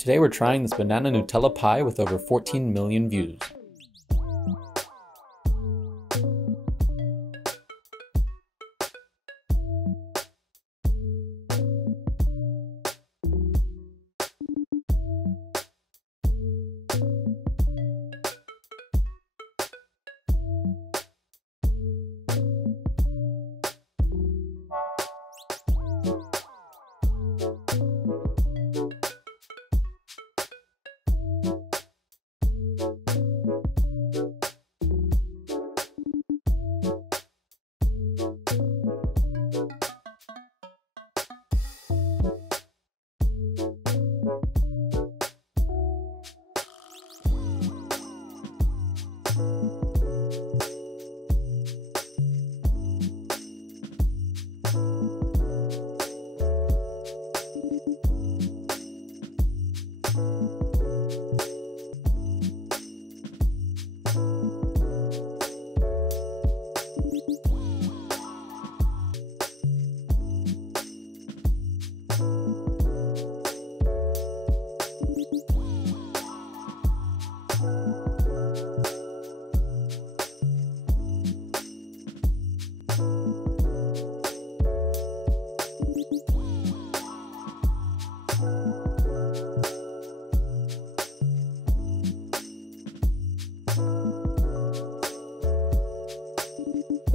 Today we're trying this banana Nutella pie with over 14 million views.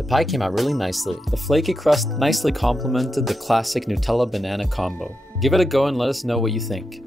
The pie came out really nicely. The flaky crust nicely complemented the classic Nutella banana combo. Give it a go and let us know what you think.